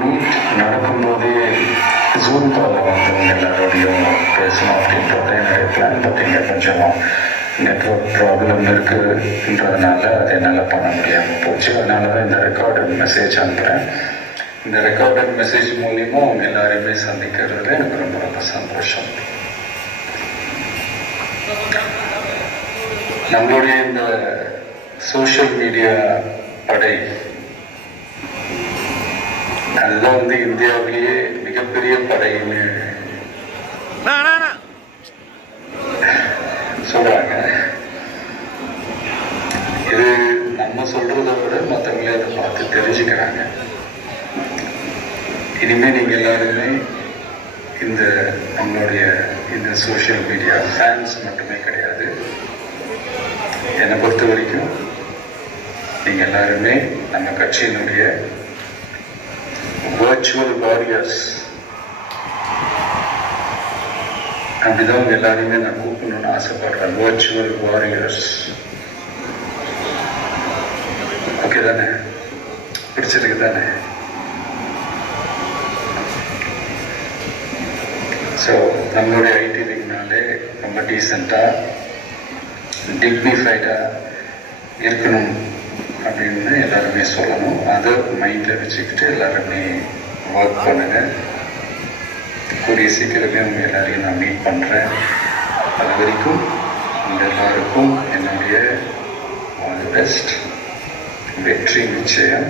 Meet நடக்கும்போதே zoom காலில் வந்து எல்லாரோடையும் பேசணும் அப்படின்றது என்னுடைய பிளான். பார்த்தீங்க கொஞ்சம் நெட்ஒர்க் ப்ராப்ளம் இருக்குன்றதுனால அது என்னால் பண்ண முடியாமல் போச்சு. அதனால தான் இந்த ரெக்கார்டட் மெசேஜ் அனுப்புகிறேன். இந்த ரெக்கார்டட் மெசேஜ் மூலிமா அவங்க எல்லாரையுமே சந்திக்கிறதுல எனக்கு ரொம்ப ரொம்ப சந்தோஷம். நம்மளுடைய இந்த சோஷியல் மீடியா படை நல்லா வந்து இந்தியாவிலேயே மிகப்பெரிய படைன்னு சொல்றாங்க. இது நம்ம சொல்றதை விட மற்றவங்களே அதை பார்த்து தெரிஞ்சுக்கிறாங்க. இனிமேல் நீங்கள் எல்லாருமே இந்த நம்மளுடைய இந்த சோஷியல் மீடியா ஃபேன்ஸ் மட்டுமே கிடையாது. என்னை பொறுத்த வரைக்கும் நீங்கள் எல்லாருமே நம்ம கட்சியினுடைய வர்ச்சுவல் வாரியர்ஸ். அப்படிதான் அவங்க எல்லாரையுமே நான் கூப்பிடணும்னு ஆசைப்படுறேன். Virtual warriors. ஓகே தானே? பிடிச்சிருக்கு தானே? ஸோ நம்மளுடைய ஐடி விங்னாலே ரொம்ப டீசெண்டாக டிக்னிஃபைடாக இருக்கணும் அப்படின்னு எல்லாருமே சொல்லணும். அதை மைண்டில் வச்சுக்கிட்டு எல்லாருமே ஒர்க் பண்ணுங்கள். கூடிய சீக்கிரமே அவங்க எல்லாரையும் நான் மீட் பண்ணுறேன். அது வரைக்கும் உங்கள் எல்லாருக்கும் என்னுடைய ஆல் தி பெஸ்ட். வெற்றி நிச்சயம்.